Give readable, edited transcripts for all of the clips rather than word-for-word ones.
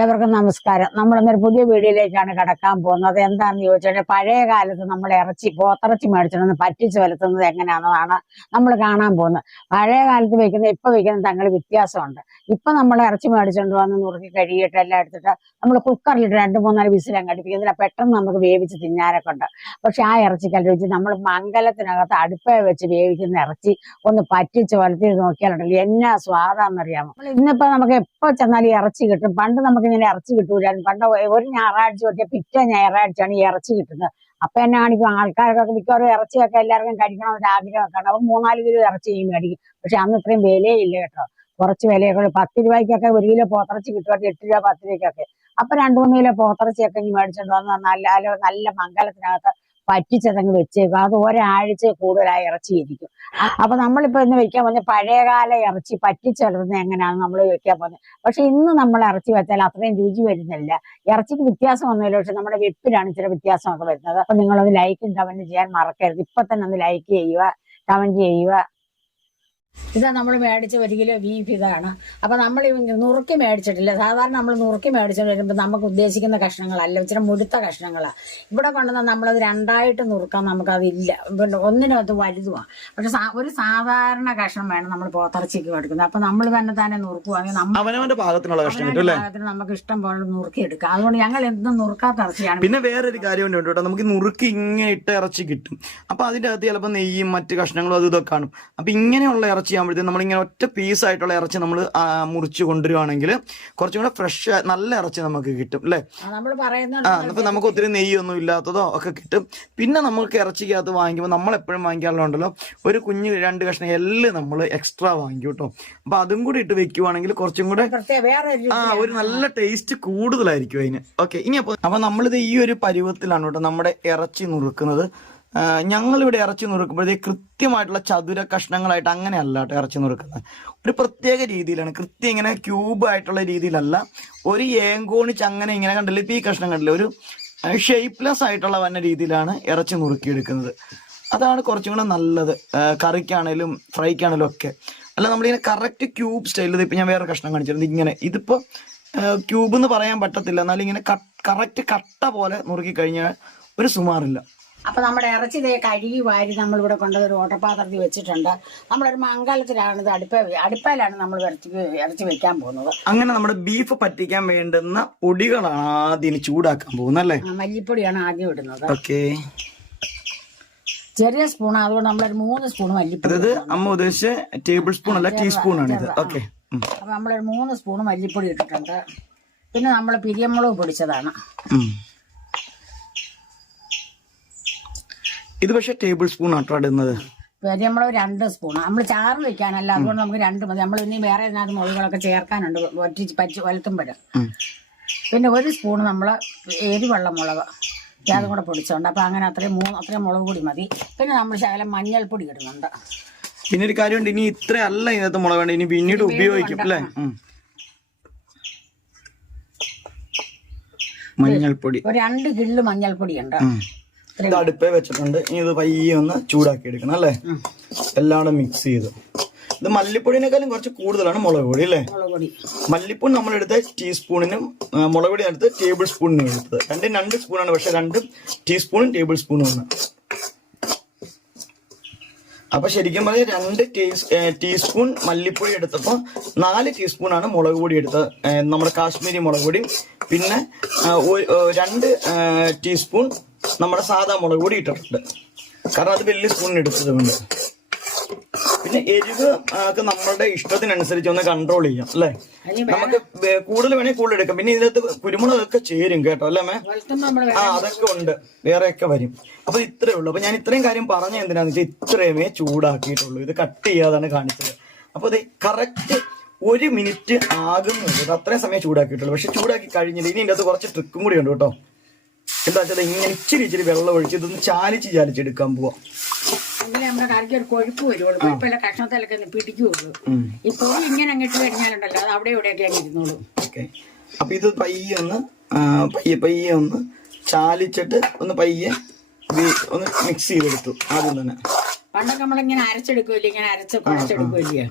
ഏവർക്കും നമസ്കാരം. നമ്മളിന്നൊരു പുതിയ വീഡിയോയിലേക്കാണ് കടക്കാൻ പോകുന്നത്. എന്താണെന്ന് ചോദിച്ചാൽ പഴയ കാലത്ത് നമ്മൾ പോത്തിറച്ചി മേടിച്ചിട്ടൊന്ന് പറ്റിച്ച് വലത്തുന്നത് എങ്ങനെയാണെന്നാണ് നമ്മൾ കാണാൻ പോകുന്നത്. പഴയ കാലത്ത് വെക്കുന്ന ഇപ്പൊ വെക്കുന്ന തങ്ങൾ വ്യത്യാസമുണ്ട്. ഇപ്പൊ നമ്മൾ ഇറച്ചി മേടിച്ചുകൊണ്ട് വന്ന് നുറുക്കി കഴുകിയിട്ട് എല്ലാം എടുത്തിട്ട് നമ്മൾ കുക്കറിലിട്ട് 2-3 വിസിൽ അങ്ങ് അടുപ്പിക്കുന്നില്ല, പെട്ടെന്ന് നമുക്ക് വേവിച്ച് തിന്നാനൊക്കെ ഉണ്ട്. പക്ഷെ ആ ഇറച്ചിക്കല്ല രുചി നമ്മൾ മംഗലത്തിനകത്ത് അടുപ്പേ വെച്ച് വേവിക്കുന്ന ഇറച്ചി ഒന്ന് പറ്റിച്ച് വലത്തി നോക്കിയാലുണ്ടല്ലോ എന്നാ സ്വാദാന്നറിയാമോ. ഇന്നിപ്പോ നമുക്ക് എപ്പോ ചെന്നാലും ഈ ഇറച്ചി കിട്ടും. പണ്ട് നമുക്ക് ഇങ്ങനെ ഇറച്ചി കിട്ടൂലായിരുന്നു. പണ്ട് ഒരു ഞായറാഴ്ച പറ്റിയ പിറ്റേ ഞായറാഴ്ചയാണ് ഈ ഇറച്ചി കിട്ടുന്നത്. അപ്പൊ എന്നെ കാണിക്കും ആൾക്കാർക്കൊക്കെ മിക്കവാറും ഇറച്ചിയൊക്കെ എല്ലാവർക്കും കഴിക്കണമെന്നൊരു ആഗ്രഹമൊക്കെ ഉണ്ട്. അപ്പൊ 3-4 കിലോ ഇറച്ചി മേടിക്കും. പക്ഷെ അന്ന് ഇത്രയും വിലയില്ല കേട്ടോ. കുറച്ച് വിലയൊക്കെ 10 രൂപയ്ക്കൊക്കെ 1 കിലോ പോത്തിറച്ചി കിട്ടുമായിരുന്നു, 8 രൂപ 10 രൂപയ്ക്കൊക്കെ. അപ്പൊ 2-3 കിലോ പോത്തിറച്ചിയൊക്കെ ഇനി മേടിച്ചോണ്ട് വന്ന് നല്ല മംഗലത്തിനകത്ത് പറ്റിച്ചതങ്ങ് വെച്ചേക്കും. അത് ഒരാഴ്ച കൂടുതലായി ഇറച്ചി ഇരിക്കും. അപ്പൊ നമ്മളിപ്പോ ഇന്ന് വെക്കാൻ പോകുന്നത് പഴയകാല ഇറച്ചി പറ്റിച്ചെടുക്കുന്നത് എങ്ങനെയാണ് നമ്മൾ വെക്കാൻ പോകുന്നത്. പക്ഷെ ഇന്ന് നമ്മൾ ഇറച്ചി വെച്ചാൽ അത്രയും രുചി വരുന്നില്ല. ഇറച്ചിക്ക് വ്യത്യാസം ഒന്നുമില്ല, പക്ഷെ നമ്മുടെ വെപ്പിലാണ് ഇച്ചിരി വ്യത്യാസമൊക്കെ വരുന്നത്. അപ്പൊ നിങ്ങളൊന്ന് ലൈക്കും കമന്റ് ചെയ്യാൻ മറക്കരുത്. ഇപ്പൊ തന്നെ ഒന്ന് ലൈക്ക് ചെയ്യുക, കമന്റ് ചെയ്യുക. ഇതാ നമ്മൾ മേടിച്ച 1 കിലോ ബീഫ് ഇതാണ്. അപ്പൊ നമ്മൾ നുറുക്കി മേടിച്ചിട്ടില്ല. സാധാരണ നമ്മൾ നുറുക്കി മേടിച്ചിട്ട് വരുമ്പോൾ നമുക്ക് ഉദ്ദേശിക്കുന്ന കഷ്ണങ്ങളല്ല, ഇച്ചിരി മുഴുത്ത കഷ്ണങ്ങളാണ്. ഇവിടെ കൊണ്ടുവന്നാൽ നമ്മളത് 2ആയിട്ട് നുറുക്കാൻ നമുക്കതില്ല. പിന്നെ ഒന്നിനകത്ത് വലുതുമാണ്. പക്ഷെ ഒരു സാധാരണ കഷ്ണം വേണം നമ്മൾ പോത്തിറച്ചിക്ക് എടുക്കുന്നത്. അപ്പൊ നമ്മൾ തന്നെ നുറുക്കുവാണെങ്കിൽ അവനവന്റെ പാകത്തിനുള്ള പാകത്തിന് നമുക്ക് ഇഷ്ടം പോലെ നുറുക്കി എടുക്കാം. അതുകൊണ്ട് ഞങ്ങൾ എന്തും നുറുക്കാത്ത ഇറച്ചിയാണ്. പിന്നെ വേറൊരു കാര്യം ഉണ്ട് കേട്ടോ, നമുക്ക് നുറുക്കി ഇങ്ങനെ ഇട്ട ഇറച്ചി കിട്ടും. അപ്പൊ അതിന്റെ അകത്ത് ചിലപ്പോൾ നെയ്യും മറ്റു കഷ്ണങ്ങളും അതും ഇതൊക്കെ കാണും. അപ്പൊ ഇങ്ങനെയുള്ള ഇറച്ചി ആകുമ്പോഴത്തേക്കും നമ്മളിങ്ങനെ ഒറ്റ പീസായിട്ടുള്ള ഇറച്ചി നമ്മൾ മുറിച്ച് കൊണ്ടുവരുവാണെങ്കിൽ കുറച്ചും കൂടെ ഫ്രഷ് നല്ല ഇറച്ചി നമുക്ക് കിട്ടും അല്ലേ. അപ്പൊ നമുക്ക് ഒത്തിരി നെയ്യൊന്നും ഇല്ലാത്തതോ ഒക്കെ കിട്ടും. പിന്നെ നമുക്ക് ഇറച്ചിക്കകത്ത് വാങ്ങിക്കുമ്പോൾ നമ്മൾ എപ്പോഴും വാങ്ങിക്കാറുണ്ടല്ലോ ഒരു കുഞ്ഞ് 2 കഷ്ണം എല്ല് നമ്മൾ എക്സ്ട്രാ വാങ്ങിക്കും കേട്ടോ. അപ്പൊ അതും കൂടി ഇട്ട് വെക്കുവാണെങ്കിൽ കുറച്ചും കൂടെ ഒരു നല്ല ടേസ്റ്റ് കൂടുതലായിരിക്കും അതിന്. ഓക്കെ, ഇനി അപ്പൊ നമ്മളിത് ഈ ഒരു പരുവത്തിലാണ് കേട്ടോ നമ്മുടെ ഇറച്ചി നുറുക്കുന്നത്. ഞങ്ങളിവിടെ ഇറച്ചി നുറുക്കുമ്പോഴത്തേക്ക് കൃത്യമായിട്ടുള്ള ചതുര കഷ്ണങ്ങളായിട്ട് അങ്ങനെയല്ല കേട്ടോ ഇറച്ചി നുറുക്കുന്നത്. ഒരു പ്രത്യേക രീതിയിലാണ്, കൃത്യം ഇങ്ങനെ ക്യൂബ് ആയിട്ടുള്ള രീതിയിലല്ല, ഒരു ഏങ്കോണിച്ച് അങ്ങനെ ഇങ്ങനെ കണ്ടില്ല. ഇപ്പൊ ഈ കഷ്ണം കണ്ടില്ല, ഒരു ഷേപ്പ്ലെസ് ആയിട്ടുള്ള വന്ന രീതിയിലാണ് ഇറച്ചി നുറുക്കിയെടുക്കുന്നത്. അതാണ് കുറച്ചും കൂടെ നല്ലത് കറിക്കാണേലും ഫ്രൈക്കാണേലും ഒക്കെ. അല്ല നമ്മളിങ്ങനെ കറക്റ്റ് ക്യൂബ് സ്റ്റൈലിൽ ഇപ്പൊ ഞാൻ വേറെ കഷ്ണം കാണിച്ചിരുന്നത് ഇങ്ങനെ, ഇതിപ്പോ ക്യൂബ് എന്ന് പറയാൻ പറ്റത്തില്ല, എന്നാലും ഇങ്ങനെ കറക്റ്റ് കട്ട പോലെ നുറുക്കി കഴിഞ്ഞാൽ ഒരു സുമാറില്ല. അപ്പൊ നമ്മുടെ ഇറച്ചി കഴുകി വാരി നമ്മളിവിടെ കൊണ്ടൊരു ഓട്ടപാത്രത്തിൽ വെച്ചിട്ടുണ്ട്. നമ്മളൊരു മംഗലത്തിലാണ് ഇത് അടുപ്പയിലാണ് നമ്മൾ ഇറച്ചി വെക്കാൻ പോകുന്നത്. അങ്ങനെ നമ്മുടെ ബീഫ് പറ്റിക്കാൻ വേണ്ടുന്ന പൊടികളാണ് ആദ്യം ചൂടാക്കാൻ പോകുന്നത് അല്ലേ. മല്ലിപ്പൊടിയാണ് ആദ്യം ഇടുന്നത്. ഓക്കെ, ചെറിയ സ്പൂൺ, അതുകൊണ്ട് നമ്മളൊരു 3 സ്പൂൺ മല്ലിപ്പൊടി. അതായത് അമ്മ ഉദ്ദേശിച്ച ടേബിൾ സ്പൂൺ അല്ല, ടീസ്പൂൺ ആണ് ഇത്. ഓക്കെ, അപ്പൊ നമ്മളൊരു 3 സ്പൂൺ മല്ലിപ്പൊടി ഇട്ടിട്ടുണ്ട്. പിന്നെ നമ്മൾ പിരിയമുളക് പൊടിച്ചതാണ്. ഇത് പക്ഷെ ടേബിൾ സ്പൂൺ ആട്ടോ ഇടുന്നത്. പിരിയമുളക് 2 സ്പൂൺ. നമ്മൾ ചാറ് വെക്കാനല്ല, അതുകൊണ്ട് നമുക്ക് 2 മതി. നമ്മൾ ഇനി വേറെ ഇതിനകത്ത് മുളകുകളൊക്കെ ചേർക്കാനുണ്ട് പറ്റി വലത്തുമ്പോഴും. പിന്നെ 1 സ്പൂൺ നമ്മൾ എരിവെള്ള മുളക് അതും കൂടെ പൊടിച്ചോണ്ട്. അപ്പൊ അങ്ങനെ അത്രയും മുളക് പൊടി മതി. പിന്നെ നമ്മൾ ശകലം മഞ്ഞൾപ്പൊടി ഇടുന്നുണ്ട്. പിന്നെ ഒരു കാര്യമുണ്ട്, ഇനി ഇത്ര അല്ല ഇതിനകത്ത് മുളക് വേണ്ട, ഇനി പിന്നീട് ഉപയോഗിക്കും അല്ലേ. മഞ്ഞൾപ്പൊടി ഒരു 2 കിള്ള് മഞ്ഞൾപ്പൊടി ഉണ്ട്. ഇത് അടുപ്പേ വെച്ചിട്ടുണ്ട്. ഇനി ഇത് പയ്യെ ഒന്ന് ചൂടാക്കി എടുക്കണം അല്ലേ. എല്ലാം മിക്സ് ചെയ്ത്. ഇത് മല്ലിപ്പൊടിനേക്കാളും കുറച്ച് കൂടുതലാണ് മുളക് പൊടി അല്ലേ. മല്ലിപ്പൊടി നമ്മൾ എടുത്ത ടീസ്പൂണിനും മുളക് പൊടി എടുത്ത് ടേബിൾ സ്പൂണിനും എടുത്തത്. 2 സ്പൂണാണ്, പക്ഷെ 2 ടീസ്പൂണും ടേബിൾ സ്പൂണും ആണ്. അപ്പൊ ശരിക്കും പറഞ്ഞാൽ 2 ടീസ്പൂൺ മല്ലിപ്പൊടി എടുത്തപ്പോൾ 4 ടീസ്പൂണാണ് മുളക് പൊടി എടുത്തത്, നമ്മുടെ കാശ്മീരി മുളക് പൊടി. പിന്നെ 2 ടീസ്പൂൺ നമ്മുടെ സാധാ മുളക് പൊടി ഇട്ടിട്ടുണ്ട്, കാരണം അത് വലിയ സ്പൂണിന് എടുത്തതുകൊണ്ട്. പിന്നെ എരിവ് ഒക്കെ നമ്മളുടെ ഇഷ്ടത്തിനനുസരിച്ച് ഒന്ന് കൺട്രോൾ ചെയ്യാം അല്ലേ. നമുക്ക് കൂടുതൽ വേണമെങ്കിൽ കൂടുതൽ എടുക്കാം. പിന്നെ ഇതിനകത്ത് കുരുമുളകൊക്കെ ചേരും കേട്ടോ അല്ലേ മേ. അതൊക്കെ ഉണ്ട്, വേറെയൊക്കെ വരും. അപ്പൊ ഇത്രയേ ഉള്ളൂ. അപ്പൊ ഞാൻ ഇത്രയും കാര്യം പറഞ്ഞ എന്തിനാന്ന് വെച്ചാൽ ഇത്രയുമേ ചൂടാക്കിയിട്ടുള്ളൂ. ഇത് കട്ട് ചെയ്യാതാണ് കാണിച്ചത്. അപ്പൊ ഇത് കറക്റ്റ് 1 മിനിറ്റ് ആകുന്നുള്ളൂ. അത്രയും സമയം ചൂടാക്കിയിട്ടുള്ളൂ. പക്ഷെ ചൂടാക്കി കഴിഞ്ഞില്ല. ഇനി ഇതിന്റെ അകത്ത് കുറച്ച് ട്രിക്കും കൂടി ഉണ്ട് കേട്ടോ. എന്താ വെച്ചാൽ ഇങ്ങനെ ഇച്ചിരി വെള്ളം ഒഴിച്ച് ഇതൊന്ന് ചാലിച്ചെടുക്കാൻ പോവാം. അങ്ങനെ നമ്മുടെ കറിക്ക് ഒരു കൊഴുപ്പ് വരുള്ളൂ. കൊഴുപ്പല്ല കഷ്ണത്തിലൊക്കെ പിടിക്കുള്ളൂ. ഈ പൊടി ഇങ്ങനെ അങ്ങിട്ട് കഴിഞ്ഞാലുണ്ടല്ലോ അത് അവിടെ ഇവിടെയൊക്കെ അങ്ങ് ഇരുന്നോളൂ. ഓക്കെ, അപ്പൊ ഇത് പയ്യെ ഒന്ന് ചാലിച്ചിട്ട് ഒന്ന് പയ്യെ ഒന്ന് മിക്സ് ചെയ്തെടുത്തു ആദ്യം തന്നെ. പണ്ടൊക്കെ നമ്മളിങ്ങനെ അരച്ചെടുക്കുമല്ലേ, ഇങ്ങനെ കുഴച്ചെടുക്കുമല്ലേ,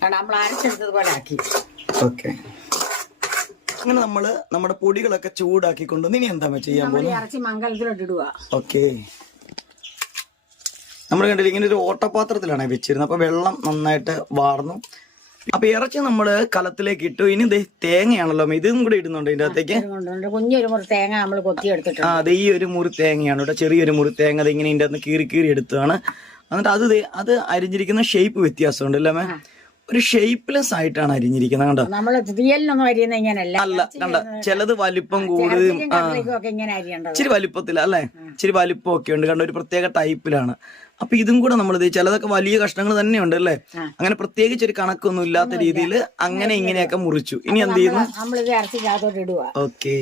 കാരണം നമ്മൾ അരച്ചെടുത്തത് പോലെ ആക്കി. ഓക്കെ, അങ്ങനെ നമ്മുടെ പൊടികളൊക്കെ ചൂടാക്കി കൊണ്ടുവന്ന് ഇനി എന്താ ചെയ്യാൻ നമ്മൾ പോകുന്നത്? ഇറച്ചി മംഗലത്തിലോട്ട് ഇടുക. ഓക്കെ, നമ്മൾ കണ്ടില്ല ഇങ്ങനെ ഒരു ഓട്ടപാത്രത്തിലാണ് വെച്ചിരുന്നത്. അപ്പൊ വെള്ളം നന്നായിട്ട് വാർന്നു. അപ്പൊ ഇറച്ചി നമ്മള് കലത്തിലേക്ക് ഇട്ടു. ഇനി തേങ്ങയാണല്ലോ, ഇതും കൂടെ ഇടുന്നുണ്ട് ഇതിന്റെ അകത്തേക്ക്. കുഞ്ഞൊരു മുറി തേങ്ങ നമ്മൾ കൊത്തി എടുത്തിട്ടുണ്ട്. അതെ, ഈ ഒരു മുറി തേങ്ങയാണ് ഇവിടെ, ചെറിയൊരു മുറി തേങ്ങ ഇങ്ങനെ ഇതിന്റെ അകത്ത് കീറി എടുത്തതാണ്. എന്നിട്ട് അത് അരിഞ്ഞിരിക്കുന്ന ഷേപ്പ് വ്യത്യാസമുണ്ട് അല്ലേ മേ? ഒരു ഷേപ്പ്ലെസ് ആയിട്ടാണ് അരിഞ്ഞിരിക്കുന്നത്. കണ്ടോ, നമ്മള് തീയലിനൊന്നും അരിയുന്ന ഇങ്ങനല്ല. അല്ല, കണ്ട ചിലത് വലിപ്പം കൂടുതലും ഇച്ചിരി വലിപ്പത്തില അല്ലേ, ഇച്ചിരി വലിപ്പം ഒക്കെ ഉണ്ട്. കണ്ട ഒരു പ്രത്യേക ടൈപ്പിലാണ്. അപ്പൊ ഇതും കൂടെ നമ്മളിത് ചിലതൊക്കെ വലിയ കഷ്ണങ്ങൾ തന്നെയുണ്ട് അല്ലേ, അങ്ങനെ പ്രത്യേകിച്ച് ഒരു കണക്കൊന്നും ഇല്ലാത്ത രീതിയിൽ അങ്ങനെ ഇങ്ങനെയൊക്കെ മുറിച്ചു. ഇനി എന്ത് ചെയ്യുന്നു? നമ്മളിത് ഇറച്ചിക്കകത്തോട്ട് ഇടുക. ഓക്കെ,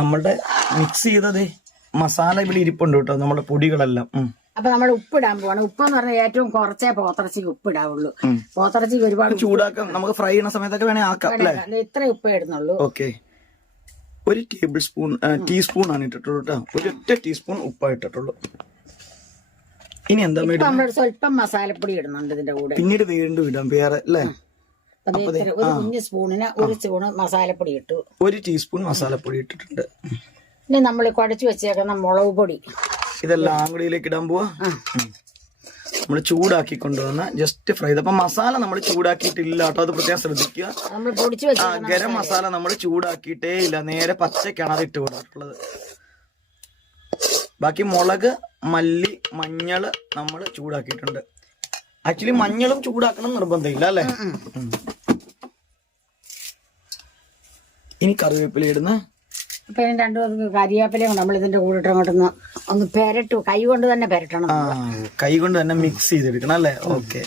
നമ്മളുടെ മിക്സ് ചെയ്തതേ മസാല ഇവിടെ ഇരിപ്പുണ്ട് കേട്ടോ, നമ്മുടെ പൊടികളെല്ലാം. അപ്പൊ നമ്മൾ ഉപ്പിടാൻ പോവാണ്. ഉപ്പെന്ന് പറഞ്ഞാൽ ഏറ്റവും കുറച്ചേ പോത്തിറച്ചിക്ക് ഉപ്പിടാവുള്ളൂ. പോത്തിറച്ചിക്ക് ഒരുപാട് ചൂടാക്കാം, നമുക്ക് ഫ്രൈ ചെയ്യുന്ന സമയത്തൊക്കെ വേണേ ആക്കാം അല്ലേ. ഇത്ര ഉപ്പ് ഇടുന്നുള്ളൂ. ഓക്കെ, ഒരു ടീസ്പൂൺ ആണ് ഇട്ടിട്ടുള്ളൂ കേട്ടോ, ഒരൊറ്റ ടീസ്പൂൺ ഉപ്പാ ഇട്ടിട്ടുള്ളൂ. ഇനി എന്താ നമ്മൾ സ്വല്പം മസാലപ്പൊടി ഇടുന്നുണ്ട് ഇതിന്റെ കൂടെ, പിന്നീട് വീണ്ടും ഇടാം വേറെ അല്ലേ. ഒരു കുഞ്ഞു സ്പൂണിന് ഒരു സ്പൂണ് മസാലപ്പൊടി ഇട്ടു. 1 ടീസ്പൂൺ മസാലപ്പൊടി ഇട്ടിട്ടുണ്ട്. ഇനി നമ്മൾ കുഴച്ച് വെച്ചേക്കുന്ന മുളക് പൊടി ഇതെല്ലാം കൂടി ഇതിലേക്ക് ഇടാൻ പോവാ. നമ്മൾ ചൂടാക്കി കൊണ്ടുവന്ന ജസ്റ്റ് ഫ്രൈ. അപ്പൊ മസാല നമ്മൾ ചൂടാക്കിയിട്ടില്ല കേട്ടോ, അത് പ്രത്യേകം ശ്രദ്ധിക്കുക. ഗരം മസാല നമ്മൾ ചൂടാക്കിയിട്ടേ ഇല്ല, നേരെ പച്ചക്കാണ് അത് ഇട്ട് കൊടുത്തിട്ടുള്ളത്. ബാക്കി മുളക്, മല്ലി, മഞ്ഞള് നമ്മൾ ചൂടാക്കിയിട്ടുണ്ട്. ആക്ച്വലി മഞ്ഞളും ചൂടാക്കണം നിർബന്ധമില്ല അല്ലേ. ഇനി കറിവേപ്പില ഇടുന്ന. അപ്പൊ രണ്ടു കരിവേപ്പിലയും നമ്മൾ ഇതിന്റെ കൂടെ ഇട്ടങ്ങോട്ടൊന്ന് ഒന്ന് പെരട്ടു, കൈ കൊണ്ട് തന്നെ പെരട്ടണം. കൈ കൊണ്ട് തന്നെ മിക്സ് ചെയ്തെടുക്കണം അല്ലേ. ഓക്കെ,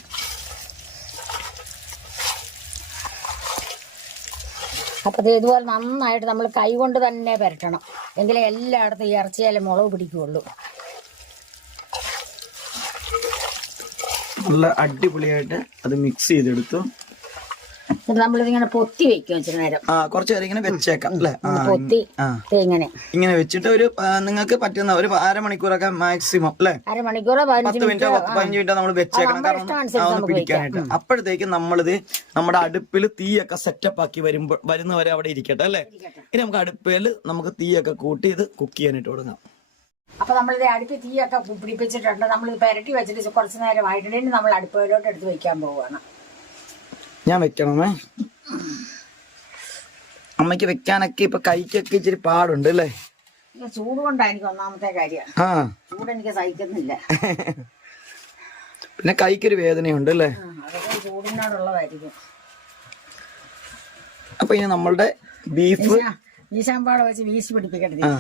അപ്പൊ ഇതുപോലെ നന്നായിട്ട് നമ്മൾ കൈ കൊണ്ട് തന്നെ പെരട്ടണം, എങ്കിലേ എല്ലായിടത്തും ഈ ഇറച്ചിയാലും മുളക് പിടിക്കുകയുള്ളൂ. നല്ല അടിപൊളിയായിട്ട് അത് മിക്സ് ചെയ്തെടുത്തു. നമ്മളിതിങ്ങനെ പൊത്തി വെക്കും ഇച്ചിരി നേരം. കുറച്ചു നേരം ഇങ്ങനെ വെച്ചേക്കാം അല്ലെ. പൊത്തി ഇങ്ങനെ വെച്ചിട്ട് ഒരു നിങ്ങൾക്ക് പറ്റുന്ന ഒരു അരമണിക്കൂറൊക്കെ മാക്സിമം അല്ലെ, അരമണിക്കൂറോ 15 മിനിറ്റോ നമ്മൾ വെച്ചേക്കണം, കാരണം പിടിക്കാനായിട്ട്. അപ്പോഴത്തേക്ക് നമ്മളിത് നമ്മുടെ അടുപ്പിൽ തീയൊക്കെ സെറ്റപ്പ് ആക്കി വരുന്നവരെ അവിടെ ഇരിക്കട്ടെ അല്ലെ. ഇനി നമുക്ക് അടുപ്പിൽ നമുക്ക് തീയൊക്കെ കൂട്ടി ഇത് കുക്ക് ചെയ്യാനായിട്ട് തുടങ്ങാം. അപ്പൊ നമ്മളിത് അടുപ്പിൽ തീയൊക്കെ പിടിപ്പിച്ചിട്ടുണ്ട്. നമ്മളിത് പെരട്ടി വെച്ചിട്ട് കുറച്ചു നേരം ആയിട്ടുണ്ടെങ്കിൽ നമ്മൾ അടുപ്പിലോട്ട് എടുത്ത് വെക്കാൻ പോവുകയാണ്. ഞാൻ വെക്കണമേ. അമ്മയ്ക്ക് വെക്കാനൊക്കെ ഇപ്പൊ കൈക്കൊക്കെ ഇച്ചിരി പാടുണ്ട് അല്ലേ. ചൂട് കൊണ്ടായിരിക്കും ഒന്നാമത്തെ കാര്യം. ചൂട് എനിക്ക് സഹിക്കുന്നില്ല. പിന്നെ കൈക്കൊരു വേദനയുണ്ട് അല്ലേ. അതൊക്കെ ചൂടിനോടുള്ളതായിരിക്കും. അപ്പൊ ഇനി നമ്മളുടെ ബീഫ് വീശാമ്പാട വെച്ച് വീശി പിടിപ്പിക്കട്ടെ.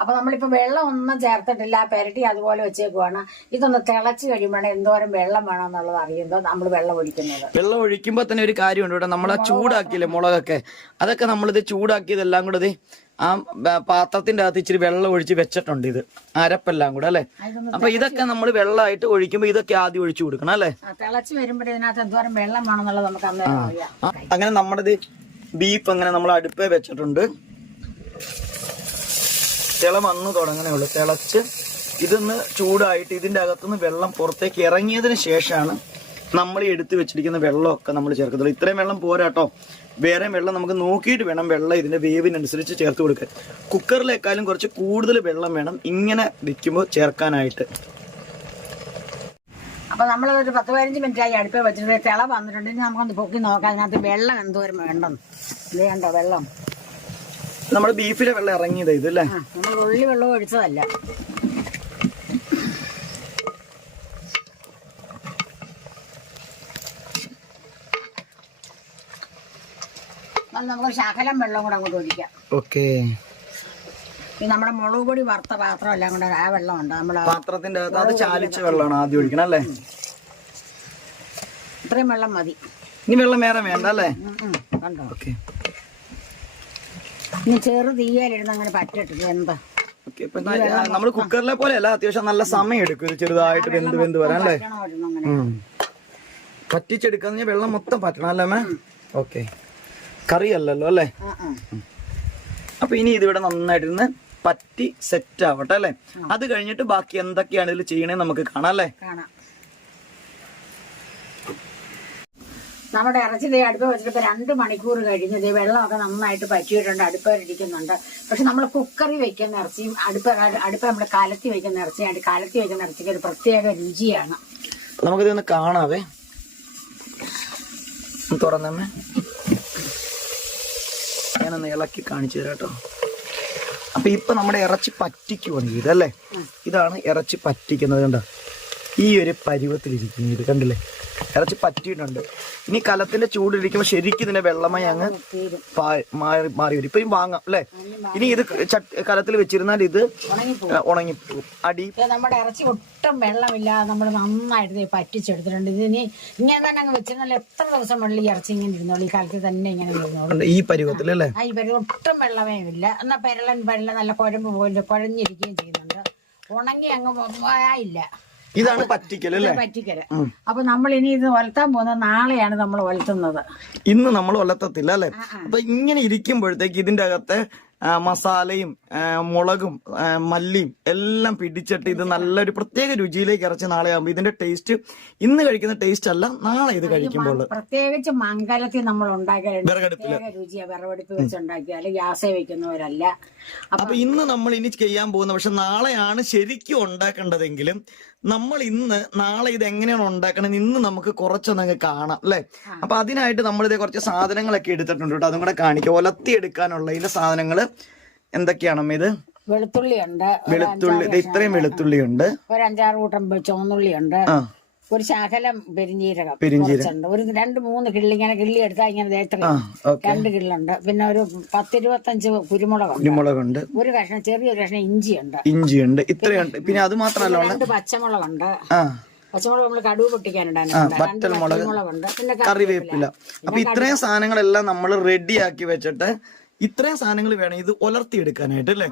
അപ്പൊ നമ്മളിപ്പോ വെള്ളം ഒന്നും ചേർത്തിട്ടില്ല, പെരട്ടി അതുപോലെ വെച്ചേക്കുവാണ്. ഇതൊന്ന് തിളച്ച് കഴിയുമ്പോഴാണ് എന്തോരം വെള്ളം വേണമെന്നുള്ളത് അറിയുമ്പോൾ നമ്മൾ വെള്ളം ഒഴിക്കുന്നത്. വെള്ളം ഒഴിക്കുമ്പോ തന്നെ ഒരു കാര്യമുണ്ട് ഇവിടെ, നമ്മൾ ആ ചൂടാക്കിയില്ലേ മുളകൊക്കെ, അതൊക്കെ നമ്മളിത് ചൂടാക്കിയതെല്ലാം കൂടെ ആ പാത്രത്തിന്റെ അകത്ത് ഇച്ചിരി വെള്ളം ഒഴിച്ച് വെച്ചിട്ടുണ്ട്, ഇത് അരപ്പെല്ലാം കൂടെ അല്ലെ. അപ്പൊ ഇതൊക്കെ നമ്മൾ വെള്ളമായിട്ട് ഒഴിക്കുമ്പോ ഇതൊക്കെ ആദ്യം ഒഴിച്ചു കൊടുക്കണം അല്ലെ. തിളച്ച് വരുമ്പോഴേ ഇതിനകത്ത് എന്തോരം വെള്ളം വേണമെന്നുള്ളത് നമുക്ക് അന്നേരം അറിയാം. അങ്ങനെ നമ്മുടെ ബീഫ് അങ്ങനെ നമ്മൾ അടുപ്പേ വെച്ചിട്ടുണ്ട്. തിള വന്ന് തുടങ്ങണേ ഉള്ളു. തിളച്ച് ഇതൊന്ന് ചൂടായിട്ട് ഇതിന്റെ അകത്തുനിന്ന് വെള്ളം പുറത്തേക്ക് ഇറങ്ങിയതിന് ശേഷമാണ് നമ്മൾ എടുത്തു വെച്ചിരിക്കുന്ന വെള്ളമൊക്കെ നമ്മൾ ചേർക്കത്തുള്ളൂ. ഇത്രയും വെള്ളം പോരാട്ടോ, വേറെ വെള്ളം നമുക്ക് നോക്കിയിട്ട് വേണം വെള്ളം ഇതിന്റെ വേവിനനുസരിച്ച് ചേർത്ത് കൊടുക്കാൻ. കുക്കറിലേക്കാളും കുറച്ച് കൂടുതൽ വെള്ളം വേണം ഇങ്ങനെ വെക്കുമ്പോൾ ചേർക്കാനായിട്ട്. അപ്പൊ നമ്മൾ ഒരു 10-15 മിനിറ്റായി അടുപ്പേ വെച്ചിട്ട് തിള വന്നിട്ടുണ്ടെങ്കിൽ നമുക്കൊന്ന് പൊക്കി നോക്കാം അതിനകത്ത് വെള്ളം എന്തോരം വേണ്ടെന്ന്. ഇത് കണ്ടോ വെള്ളം, നമ്മുടെ ബീഫിലെ വെള്ളം ഇറങ്ങിയത് ഇതല്ലേ, നമ്മൾ ഉള്ളി വെള്ളം ഒഴിച്ചതല്ല. നമുക്ക് ശകലം വെള്ളം കൂടെ അങ്ങോട്ട് ഒഴിക്കാം. ഓക്കെ, നമ്മുടെ മുളക് പൊടി വറുത്ത പാത്രം എല്ലാം കൂടെ ആ വെള്ളം ഉണ്ട് നമ്മുടെ പാത്രത്തിന്റെ അകത്ത്, അത് ചാലിച്ച വെള്ളമാണ് ആദ്യം ഒഴിക്കണം അല്ലേ. ഇത്രയും വെള്ളം മതി, ഇനി വെള്ളം വേറെ വേണ്ട അല്ലേ. കണ്ടോ. ഓക്കെ, ഇനി ചെറു തീയാലിരുന്ന് അങ്ങനെ പറ്റിട്ട് എന്താ. നമ്മള് കുക്കറിലെ പോലെ അല്ല, അത്യാവശ്യം നല്ല സമയം എടുക്കും ചെറുതായിട്ട് വെന്ത് വരാൻ അല്ലേ. പറ്റിച്ചെടുക്കാന്ന് വെള്ളം മൊത്തം പറ്റണം അല്ലേ മേ. ഓക്കെ, കറി അല്ലല്ലോ അല്ലേ. അപ്പൊ ഇനി ഇതിവിടെ നന്നായിട്ടിരുന്ന് പറ്റി സെറ്റ് ആവട്ടെ അല്ലെ. അത് കഴിഞ്ഞിട്ട് ബാക്കി എന്തൊക്കെയാണ് ഇതിൽ ചെയ്യണേ നമുക്ക് കാണാം അല്ലെ. നമ്മുടെ ഇറച്ചി അടുപ്പ് വെച്ചിട്ട് 2 മണിക്കൂർ കഴിഞ്ഞത് വെള്ളമൊക്കെ നന്നായിട്ട് പറ്റിയിട്ടുണ്ട്, അടുപ്പിരിക്കുന്നുണ്ട്. പക്ഷെ നമ്മൾ കുക്കറിൽ വെക്കുന്ന ഇറച്ചിയും അടുപ്പ് നമ്മൾ കലത്തി വെക്കുന്ന ഇറച്ചിയായിട്ട് കലത്തി വെക്കുന്ന ഇറച്ചിക്ക് ഒരു പ്രത്യേക രുചിയാണ്. നമുക്കിതൊന്ന് കാണാവേ, തുറന്നമ്മേ, ഞാനൊന്ന് ഇളക്കി കാണിച്ചു തരാം കേട്ടോ. അപ്പൊ ഇപ്പൊ നമ്മുടെ ഇറച്ചി പറ്റിക്കുവാണ് ഇതല്ലേ, ഇതാണ് ഇറച്ചി പറ്റിക്കുന്നത്. കണ്ടോ, ഈ ഒരു പരുവത്തിലിരിക്കുന്നു ഇത്, കണ്ടില്ലേ, ഇറച്ചി പറ്റിയിട്ടുണ്ട്. ഇനി കലത്തിന്റെ ചൂടിരിക്കുമ്പോൾ ശരിക്കും ഇതിന്റെ വെള്ളമായി അങ്ങ് മാറി വരും. ഇപ്പൊ വാങ്ങാം അല്ലെ. ഇനി ഇത് കലത്തിൽ വെച്ചിരുന്നാൽ ഇത് ഉണങ്ങിപ്പോകും. അടി നമ്മുടെ ഇറച്ചി ഒട്ടും വെള്ളമില്ലാതെ നമ്മൾ നന്നായിട്ട് പറ്റിച്ചെടുത്തിട്ടുണ്ട്. ഇതിനി ഇങ്ങനെ തന്നെ അങ്ങ് വെച്ചിരുന്നാൽ എത്ര ദിവസം വെള്ളം ഈ ഇറച്ചി ഇങ്ങനെ ഇരുന്നോളൂ, ഈ കാലത്ത് തന്നെ ഇങ്ങനെ ഇരുന്നോളൂ. ഈ പരുവത്തിലല്ലേ, ഈ പരുവം ഒട്ടും വെള്ളമേ ഇല്ല. എന്നാ പെരളൻ നല്ല കുഴമ്പ് പോലെ കുഴഞ്ഞിരിക്കുകയും ചെയ്യുന്നുണ്ട്. ഉണങ്ങി അങ്ങ് ആയില്ല. ഇതാണ് പറ്റിക്കൽ അല്ലേ, പറ്റിക്കല്. അപ്പൊ നമ്മൾ ഇനി ഇത് ഒലത്താൻ പോകുന്നത് നാളെയാണ് നമ്മൾ ഒലത്തുന്നത്. ഇന്ന് നമ്മൾ ഒലത്തത്തില്ല അല്ലെ. അപ്പൊ ഇങ്ങനെ ഇരിക്കുമ്പോഴത്തേക്ക് ഇതിന്റെ അകത്തെ മസാലയും മുളകും മല്ലിയും എല്ലാം പിടിച്ചിട്ട് ഇത് നല്ലൊരു പ്രത്യേക രുചിയിലേക്ക് ഇറച്ചി നാളെ ആകുമ്പോൾ ഇതിന്റെ ടേസ്റ്റ് ഇന്ന് കഴിക്കുന്ന ടേസ്റ്റ് അല്ല നാളെ ഇത് കഴിക്കുമ്പോൾ. പ്രത്യേകിച്ച് മംഗലത്തിൽ നമ്മൾ ഉണ്ടാക്കിയ വിറകടുപ്പില് രുചിയാ, വിറവടുപ്പ് വെച്ചുണ്ടാക്കിയാല് ഗ്യാസേ വെക്കുന്നവരല്ല. അപ്പൊ ഇന്ന് നമ്മൾ ഇനി ചെയ്യാൻ പോകുന്ന, പക്ഷെ നാളെയാണ് ശരിക്കും ഉണ്ടാക്കേണ്ടതെങ്കിലും നമ്മൾ ഇന്ന് നാളെ ഇത് എങ്ങനെയാണ് ഉണ്ടാക്കണത് ഇന്ന് നമുക്ക് കുറച്ചൊന്നങ്ങ് കാണാം അല്ലെ. അപ്പൊ അതിനായിട്ട് നമ്മളിത് കുറച്ച് സാധനങ്ങളൊക്കെ എടുത്തിട്ടുണ്ട് കേട്ടോ, അതും കൂടെ കാണിക്കാം. ഒലത്തി എടുക്കാനുള്ള ഇതിന്റെ സാധനങ്ങൾ എന്തൊക്കെയാണ്? ഇത് വെളുത്തുള്ളിയുണ്ട്, വെളുത്തുള്ളി, ഇത്രയും വെളുത്തുള്ളി ഉണ്ട്, ഒരു 5-6 കൂട്ടം ചുവന്നുള്ളി ഉണ്ട്, ഒരു ശകലം പെരിഞ്ചീരകം, ഒരു 2-3 കിള്ളി, ഇങ്ങനെ കിള്ളി എടുത്താൽ ഇങ്ങനെ 2 കിള്ളുണ്ട്. പിന്നെ ഒരു 10-25 കുരുമുളകുണ്ട്, ഒരു കഷ്ണം ചെറിയൊരു കഷ്ണം ഇഞ്ചിയുണ്ട്, ഇത്രയുണ്ട്. പിന്നെ അത് മാത്രമല്ല 2 പച്ചമുളകുണ്ട്. പച്ചമുളക് നമ്മൾ കടുവ് പൊട്ടിക്കാനുണ്ടാകുന്നുണ്ട്, പിന്നെ കറിവേപ്പില. അപ്പൊ ഇത്രയും സാധനങ്ങളെല്ലാം നമ്മൾ റെഡിയാക്കി വെച്ചിട്ട് ഇത്രയും സാധനങ്ങൾ വേണം ഇത് ഒലർത്തിയെടുക്കാനായിട്ട് അല്ലെ.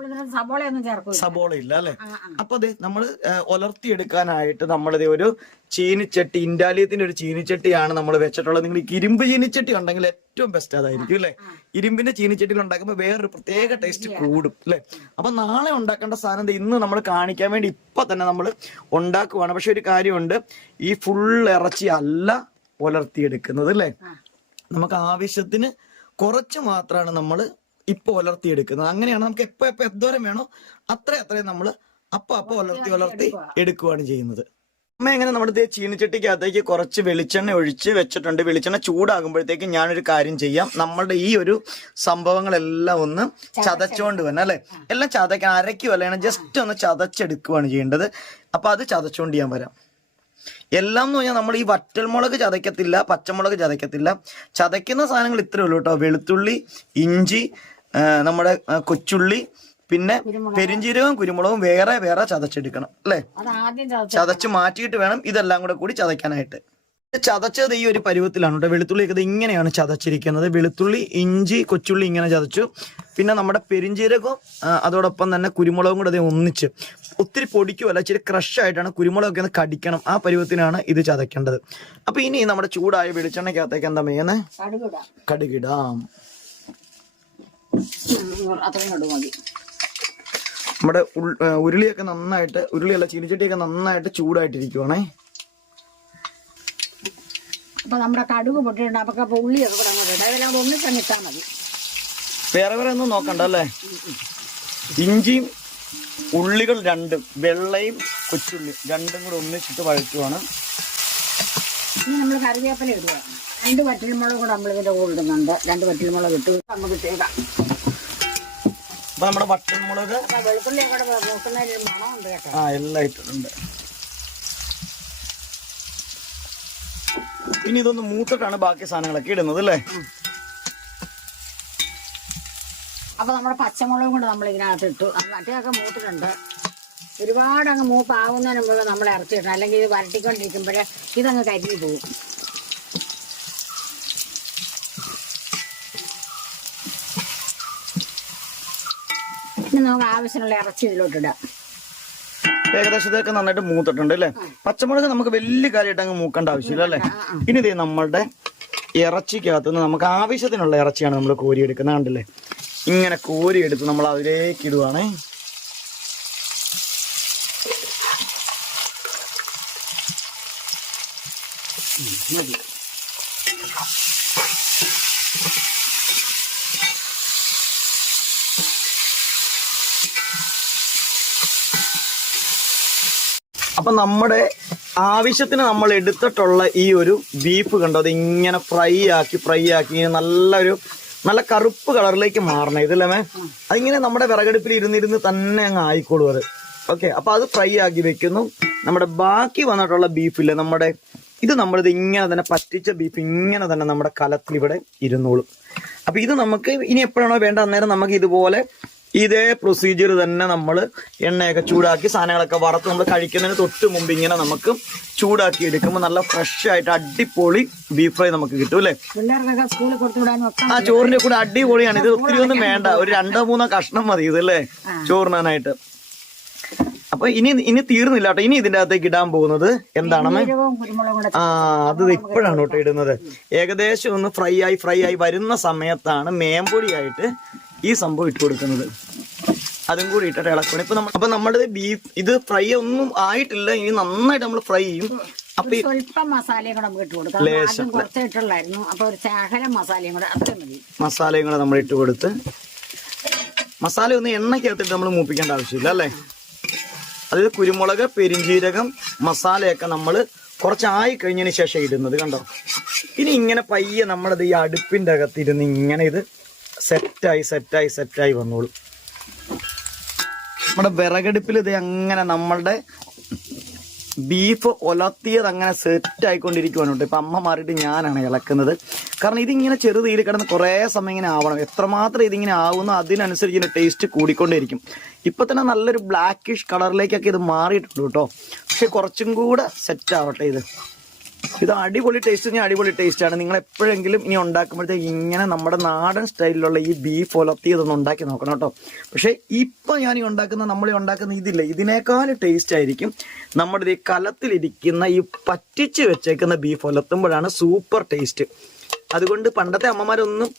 സബോള ഇല്ല അല്ലെ. അപ്പൊ അതെ നമ്മൾ ഒലർത്തിയെടുക്കാനായിട്ട് നമ്മളിത് ഒരു ചീനിച്ചട്ടി, ഇൻഡാലിയത്തിന്റെ ഒരു ചീനിച്ചട്ടിയാണ് നമ്മൾ വെച്ചിട്ടുള്ളത്. നിങ്ങൾ ഇരുമ്പ് ചീനിച്ചട്ടി ഉണ്ടെങ്കിൽ ഏറ്റവും ബെസ്റ്റ് അതായിരിക്കും അല്ലെ. ഇരുമ്പിന്റെ ചീനിച്ചട്ടിയിൽ ഉണ്ടാക്കുമ്പോൾ വേറൊരു പ്രത്യേക ടേസ്റ്റ് കൂടും അല്ലെ. അപ്പൊ നാളെ ഉണ്ടാക്കേണ്ട സാധനം ഇന്ന് നമ്മൾ കാണിക്കാൻ വേണ്ടി ഇപ്പൊ തന്നെ നമ്മൾ ഉണ്ടാക്കുവാണ്. പക്ഷെ ഒരു കാര്യമുണ്ട്, ഈ ഫുൾ ഇറച്ചി അല്ല ഒലർത്തിയെടുക്കുന്നത് അല്ലെ. നമുക്ക് ആവശ്യത്തിന് കുറച്ച് മാത്രമാണ് നമ്മൾ ഇപ്പൊ ഒലർത്തിയെടുക്കുന്നത്. അങ്ങനെയാണ് നമുക്ക് എപ്പോ എന്തോരം വേണോ അത്രയും നമ്മൾ അപ്പൊ ഒലർത്തി എടുക്കുകയാണ് ചെയ്യുന്നത്. അമ്മ എങ്ങനെ നമ്മുടെ ചീനിച്ചട്ടിക്കകത്തേക്ക് കുറച്ച് വെളിച്ചെണ്ണ ഒഴിച്ച് വെച്ചിട്ടുണ്ട്. വെളിച്ചെണ്ണ ചൂടാകുമ്പോഴത്തേക്ക് ഞാനൊരു കാര്യം ചെയ്യാം, നമ്മളുടെ ഈ ഒരു സംഭവങ്ങളെല്ലാം ഒന്ന് ചതച്ചോണ്ട് വന്നെ അല്ലെ. എല്ലാം ചതയ്ക്കാൻ അരയ്ക്കുമല്ല, ജസ്റ്റ് ഒന്ന് ചതച്ചെടുക്കുകയാണ് ചെയ്യേണ്ടത്. അപ്പൊ അത് ചതച്ചോണ്ട് ഞാൻ വരാം. എല്ലാം എന്ന് പറഞ്ഞാൽ നമ്മൾ ഈ വറ്റൽമുളക് ചതയ്ക്കത്തില്ല, പച്ചമുളക് ചതയ്ക്കത്തില്ല. ചതയ്ക്കുന്ന സാധനങ്ങൾ ഇത്രേ ഉള്ളൂ കേട്ടോ. വെളുത്തുള്ളി, ഇഞ്ചി, നമ്മുടെ കൊച്ചുള്ളി, പിന്നെ പെരിഞ്ചീരകവും കുരുമുളകും വേറെ വേറെ ചതച്ചെടുക്കണം അല്ലെ. ചതച്ച് മാറ്റിയിട്ട് വേണം ഇതെല്ലാം കൂടി ചതയ്ക്കാനായിട്ട്. ചതച്ചത് ഈ ഒരു പരുവത്തിലാണ് കേട്ടോ. വെളുത്തുള്ളിയൊക്കെ ഇങ്ങനെയാണ് ചതച്ചിരിക്കുന്നത്. വെളുത്തുള്ളി, ഇഞ്ചി, കൊച്ചുള്ളി ഇങ്ങനെ ചതച്ചു. പിന്നെ നമ്മുടെ പെരിഞ്ചീരകവും അതോടൊപ്പം തന്നെ കുരുമുളകും കൂടെ ഒന്നിച്ച്, ഒത്തിരി പൊടിക്കുമല്ല, ഇച്ചിരി ക്രഷ് ആയിട്ടാണ്. കുരുമുളകൊക്കെ ഒന്ന് കടിക്കണം, ആ പരുവത്തിനാണ് ഇത് ചതയ്ക്കേണ്ടത്. അപ്പൊ ഇനി നമ്മുടെ ചൂടായ വെളിച്ചെണ്ണയ്ക്കകത്തേക്ക് എന്താ ചെയ്യുന്നത്? കടുകിടാം. നമ്മുടെ ഉരുളിയൊക്കെ നന്നായിട്ട്, ഉരുളിയല്ല ചീനിച്ചട്ടിയൊക്കെ നന്നായിട്ട് ചൂടായിട്ടിരിക്കുവാണേ. അപ്പൊ നമ്മുടെ കടുക് പൊട്ടിയിട്ടുണ്ട്. അപ്പൊ ഉള്ളിയൊക്കെ കൂടെ അങ്ങോട്ട് അതെല്ലാം ഒന്നിച്ചങ്ങിട്ടാൽ മതി, വേറെ വേറെ ഒന്നും നോക്കണ്ട അല്ലേ. ഇഞ്ചിയും ഉള്ളികൾ രണ്ടും, വെള്ളയും കൊച്ചുള്ളി രണ്ടും കൂടെ ഒന്നിച്ചിട്ട് വഴറ്റുവാണ്. ഇനി നമ്മൾ കറിവേപ്പില ഇടുക. 2 വറ്റൽമുളക് കൂടെ നമ്മൾ ഇതിന്റെ കൂടെ ഇടുന്നുണ്ട്. 2 വറ്റൽമുളക് ഇട്ട് നമുക്ക് ചെയ്താം. അപ്പൊ നമ്മുടെ വറ്റൽമുളക്, വെളുത്തുള്ളിയൊക്കെ നോക്കുന്നതിൽ മണമുണ്ട് കേട്ടോ. എല്ലാം ഇട്ടിട്ടുണ്ട്. ഇനി ഇതൊന്ന് മൂത്തിട്ടാണ് ബാക്കി സാധനങ്ങളൊക്കെ ഇടുന്നത് അല്ലേ. അപ്പൊ നമ്മുടെ പച്ചമുളകും കൂടെ നമ്മൾ ഇതിനകത്ത് ഇട്ടു. മറ്റേതൊക്കെ മൂത്തിട്ടുണ്ട്. ഒരുപാട് അങ്ങ് മൂപ്പാവുന്നതിന് മുമ്പ് നമ്മൾ ഇറച്ചിടണം, അല്ലെങ്കിൽ ഇത് വരട്ടിക്കൊണ്ടിരിക്കുമ്പോഴേ ഇതങ്ങ് കരിഞ്ഞു പോകും. ഇനി നമുക്ക് ആവശ്യമുള്ള ഇറച്ചി ഇതിലോട്ടിടാം. ഏകദേശം ഇതൊക്കെ നന്നായിട്ട് മൂത്തിട്ടുണ്ട് അല്ലേ. പച്ചമുളക് നമുക്ക് വലിയ കാര്യമായിട്ട് അങ്ങ് മൂക്കേണ്ട ആവശ്യമില്ല അല്ലേ. ഇനി ഇതേ നമ്മളുടെ ഇറച്ചിക്കകത്തുനിന്ന് നമുക്ക് ആവശ്യത്തിനുള്ള ഇറച്ചിയാണ് നമ്മൾ കോരിയെടുക്കുന്നത്. കണ്ടില്ലേ, ഇങ്ങനെ കോരിയെടുത്ത് നമ്മൾ അതിലേക്ക് ഇടുവാണേ. മതി. അപ്പൊ നമ്മുടെ ആവശ്യത്തിന് നമ്മൾ എടുത്തിട്ടുള്ള ഈ ഒരു ബീഫ് കണ്ടോ, അത് ഇങ്ങനെ ഫ്രൈ ആക്കി ഇങ്ങനെ നല്ല കറുപ്പ് കളറിലേക്ക് മാറണം ഇതല്ലേ. അതിങ്ങനെ നമ്മുടെ വിറകടുപ്പിൽ ഇരുന്നിരുന്ന് തന്നെ അങ്ങ് ആയിക്കോളും അത്. ഓക്കെ, അപ്പൊ അത് ഫ്രൈ ആക്കി വെക്കുന്നു. നമ്മുടെ ബാക്കി വന്നിട്ടുള്ള ബീഫില്ലേ നമ്മളിത് ഇങ്ങനെ തന്നെ പറ്റിച്ച ബീഫ് ഇങ്ങനെ തന്നെ നമ്മുടെ കലത്തിൽ ഇവിടെ ഇരുന്നോളും. അപ്പൊ ഇത് നമുക്ക് ഇനി എപ്പോഴാണോ വേണ്ട അന്നേരം നമുക്ക് ഇതുപോലെ ഇതേ പ്രൊസീജിയർ തന്നെ നമ്മൾ എണ്ണയൊക്കെ ചൂടാക്കി സാധനങ്ങളൊക്കെ വറുത്ത് നമ്മൾ കഴിക്കുന്നതിന് തൊട്ട് മുമ്പ് ഇങ്ങനെ നമുക്ക് ചൂടാക്കി എടുക്കുമ്പോൾ നല്ല ഫ്രഷ് ആയിട്ട് അടിപൊളി ബീഫ് ഫ്രൈ നമുക്ക് കിട്ടും അല്ലേ. ആ ചോറിന്റെ കൂടെ അടിപൊളിയാണ് ഇത്. ഒത്തിരി ഒന്നും വേണ്ട, ഒരു 2-3 കഷ്ണം മതി ഇതല്ലേ ചോറിനാനായിട്ട്. അപ്പൊ ഇനി തീർന്നില്ല കേട്ടോ. ഇനി ഇതിന്റെ അകത്തേക്ക് ഇടാൻ പോകുന്നത് എന്താണെന്ന് അത് ഇപ്പോഴാണ് കേട്ടോ ഇടുന്നത്. ഏകദേശം ഒന്ന് ഫ്രൈ ആയി വരുന്ന സമയത്താണ് മേമ്പൊടിയായിട്ട് ഈ സംഭവം ഇട്ട് കൊടുക്കുന്നത്. അതും കൂടി ഇട്ടിട്ട് ഇളക്കണം. അപ്പൊ നമ്മുടെ ബീഫ് ഇത് ഫ്രൈ ഒന്നും ആയിട്ടില്ല, ഇനി നന്നായിട്ട് നമ്മൾ ഫ്രൈ ചെയ്യും. അപ്പൊ സ്വല്പം മസാലയും കൂടെ നമുക്ക് ഇട്ട് കൊടുക്കാം. കുറച്ചിട്ടുള്ളായിരുന്നു, അപ്പൊ ഒരു ശകലം മസാലയും കൂടെ അത്രയും മതി. മസാലയും കൂടെ നമ്മൾ ഇട്ട് കൊടുത്ത് മസാല ഒന്ന് എണ്ണയ്ക്കകത്തിട്ട് നമ്മൾ മൂപ്പിക്കേണ്ട ആവശ്യമില്ല അല്ലേ. അതായത് കുരുമുളക്, പെരിഞ്ചീരകം, മസാലയൊക്കെ നമ്മൾ കുറച്ചായി കഴിഞ്ഞതിന് ശേഷം ഇടുന്നത് കണ്ടോ. ഇനി ഇങ്ങനെ പയ്യെ നമ്മളത് ഈ അടുപ്പിന്റെ അകത്തിരുന്ന് ഇങ്ങനെ ഇത് സെറ്റായി വന്നോളൂ. നമ്മുടെ വിറകടുപ്പിൽ ഇത് അങ്ങനെ നമ്മളുടെ ബീഫ് ഒലത്തിയത് അങ്ങനെ സെറ്റ് ആയിക്കൊണ്ടിരിക്കുവാണ് കേട്ടോ. ഇപ്പൊ അമ്മ മാറിയിട്ട് ഞാനാണ് ഇളക്കുന്നത്. കാരണം ഇതിങ്ങനെ ചെറുതീയിൽ കിടന്ന് കുറേ സമയം ഇങ്ങനെ ആവണം. എത്രമാത്രം ഇതിങ്ങനെ ആവുന്നോ അതിനനുസരിച്ച് ഇതിന്റെ ടേസ്റ്റ് കൂടിക്കൊണ്ടേയിരിക്കും. ഇപ്പൊ തന്നെ നല്ലൊരു ബ്ലാക്കിഷ് കളറിലേക്കൊക്കെ ഇത് മാറിയിട്ടുണ്ട് കേട്ടോ. പക്ഷെ കുറച്ചും കൂടെ സെറ്റ് ആവട്ടെ. ഇത് അടിപൊളി ടേസ്റ്റാണ്. നിങ്ങൾ എപ്പോഴെങ്കിലും ഇനി ഉണ്ടാക്കുമ്പോഴത്തേക്ക് ഇങ്ങനെ നമ്മുടെ നാടൻ സ്റ്റൈലിലുള്ള ഈ ബീഫ് ഒലത്തിയതൊന്ന് ഉണ്ടാക്കി നോക്കണം കേട്ടോ. പക്ഷെ ഇപ്പൊ ഞാൻ നമ്മൾ ഉണ്ടാക്കുന്ന ഇതില്ല, ഇതിനേക്കാൾ ടേസ്റ്റ് ആയിരിക്കും നമ്മുടെ ഈ കലത്തിലിരിക്കുന്ന ഈ പറ്റിച്ച് വെച്ചേക്കുന്ന ബീഫ് ഒലത്തുമ്പോഴാണ് സൂപ്പർ ടേസ്റ്റ്. അതുകൊണ്ട് പണ്ടത്തെ അമ്മമാരൊന്നും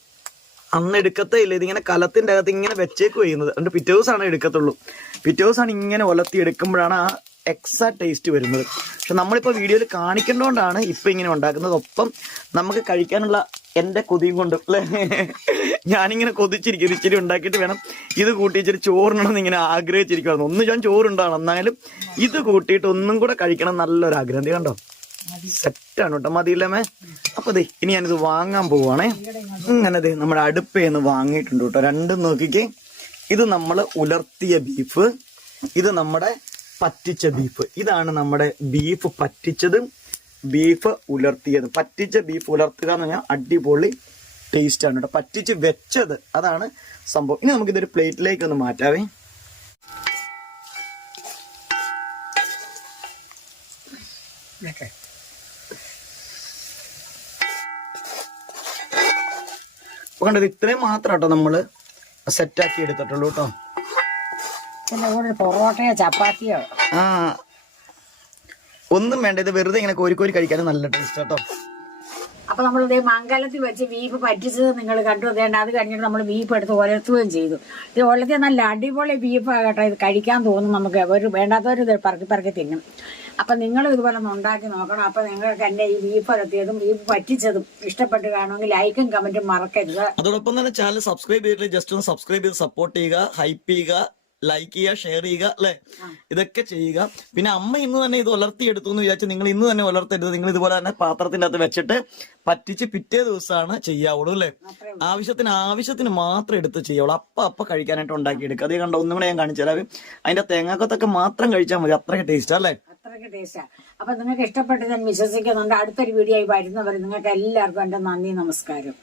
അന്ന് എടുക്കത്തേ ഇല്ല. ഇതിങ്ങനെ കലത്തിന്റെ അകത്ത് ഇങ്ങനെ വെച്ചേക്ക് ചെയ്യുന്നത്. അതുകൊണ്ട് പിറ്റേ ദിവസമാണ് എടുക്കത്തുള്ളൂ. പിറ്റേ ദിവസമാണ് ഇങ്ങനെ ഒലത്തി എടുക്കുമ്പോഴാണ് ആ എക്സാ ടേസ്റ്റ് വരുന്നത്. പക്ഷെ നമ്മളിപ്പോൾ വീഡിയോയിൽ കാണിക്കേണ്ടതുകൊണ്ടാണ് ഇപ്പം ഇങ്ങനെ ഉണ്ടാക്കുന്നത്. ഒപ്പം നമുക്ക് കഴിക്കാനുള്ള എൻ്റെ കൊതിയും കൊണ്ട് അല്ലേ, ഞാനിങ്ങനെ കൊതിച്ചിരിക്കും ഇച്ചിരി ഉണ്ടാക്കിയിട്ട് വേണം ഇത് കൂട്ടി ഇച്ചിരി ചോറിനണമെന്ന് ഇങ്ങനെ ആഗ്രഹിച്ചിരിക്കുവായിരുന്നു. ഒന്ന് ഞാൻ ചോറുണ്ടാണ്, എന്നാലും ഇത് കൂട്ടിയിട്ട് ഒന്നും കൂടെ കഴിക്കണം നല്ലൊരു ആഗ്രഹം. കണ്ടോ സെറ്റാണ് കേട്ടോ, മതിയില്ലമ്മേ. അപ്പൊ ഇനി ഞാനിത് വാങ്ങാൻ പോവാണേ. ഇങ്ങനെ നമ്മുടെ അടുപ്പേന്ന് വാങ്ങിയിട്ടുണ്ട് കേട്ടോ. രണ്ടും നോക്കിക്കേ. ഇത് നമ്മൾ ഉലർത്തിയ ബീഫ്, ഇത് നമ്മുടെ പറ്റിച്ച ബീഫ്. ഇതാണ് നമ്മുടെ ബീഫ് പറ്റിച്ചതും ബീഫ് ഉലർത്തിയതും. പറ്റിച്ച ബീഫ് ഉലർത്തുക എന്ന് പറഞ്ഞാൽ അടിപൊളി ടേസ്റ്റ് ആണ് കേട്ടോ. പറ്റിച്ച് വെച്ചത് അതാണ് സംഭവം. ഇനി നമുക്കിതൊരു പ്ലേറ്റിലേക്ക് ഒന്ന് മാറ്റാവേ. കണ്ടത് ഇത്രയും മാത്രം കേട്ടോ നമ്മള് സെറ്റാക്കി എടുത്തിട്ടുള്ളൂ കേട്ടോ. പൊറോട്ടയോ ചപ്പാത്തിയോ ഒന്നും വേണ്ട. ഇത് വെറുതെ ഇങ്ങനെ കോരി കഴിക്കാനും നല്ല ടേസ്റ്റ് കേട്ടോ. അപ്പൊ നമ്മളിത് മംഗലത്തിൽ വെച്ച് ബീഫ് പറ്റിച്ചത് നിങ്ങൾ കണ്ടു. അതേണ്ട അത് കഴിഞ്ഞിട്ട് നമ്മൾ ബീഫ് എടുത്ത് ഉലർത്തുകയും ചെയ്തു. ഇത് ഉലർത്തിയ നല്ല അടിപൊളി ബീഫാകട്ടെ. ഇത് കഴിക്കാൻ തോന്നും നമുക്ക്. ഒരു വേണ്ടാത്തവർ ഇത് പറക്കി തിന്നും. അപ്പൊ നിങ്ങളും ഇതുപോലെ ഒന്ന് ഉണ്ടാക്കി നോക്കണം. അപ്പൊ നിങ്ങൾക്ക് എന്റെ ഈ ബീഫ് ഉലർത്തിയതും ബീഫ് പറ്റിച്ചതും ഇഷ്ടപ്പെട്ട് കാണുമെങ്കിൽ ലൈക്കും കമന്റും മറക്കരുത്. അതോടൊപ്പം തന്നെ ചാനൽ സബ്സ്ക്രൈബ് ചെയ്തിട്ട് ജസ്റ്റ് ഒന്ന് സബ്സ്ക്രൈബ് ചെയ്ത് സപ്പോർട്ട് ചെയ്യുക, ഹൈപ്പ് ചെയ്യുക, ലൈക്ക് ചെയ്യുക, ഷെയർ ചെയ്യുക അല്ലെ, ഇതൊക്കെ ചെയ്യുക. പിന്നെ അമ്മ ഇന്ന് തന്നെ ഇത് ഉലർത്തിയെടുത്തു എന്ന് വിചാരിച്ച് നിങ്ങൾ ഇന്ന് തന്നെ ഉലർത്തരുത്. നിങ്ങൾ ഇതുപോലെ തന്നെ പാത്രത്തിന്റെ അകത്ത് വെച്ചിട്ട് പറ്റിച്ച് പിറ്റേ ദിവസമാണ് ചെയ്യാവുള്ളൂ അല്ലെ. ആവശ്യത്തിന് മാത്രം എടുത്ത് ചെയ്യാവുള്ളൂ. അപ്പൊ കഴിക്കാനായിട്ട് ഉണ്ടാക്കിയെടുക്കുക. അതേ കണ്ടോ, ഒന്നും കൂടെ ഞാൻ കാണിച്ചു തരാം. അതിന്റെ തേങ്ങാക്കൊത്തൊക്കെ മാത്രം കഴിച്ചാൽ മതി. അത്രയ്ക്ക് ടേസ്റ്റ് അല്ലേ, അത്രയ്ക്ക് ടേസ്റ്റാ. അപ്പൊ നിങ്ങൾക്ക് ഇഷ്ടപ്പെട്ട് ഞാൻ വിശ്വസിക്കുന്നുണ്ട്. അടുത്തൊരു വീഡിയോ ആയി വരുന്നവരെ നിങ്ങൾക്ക് എല്ലാവർക്കും എന്റെ നന്ദി, നമസ്കാരം.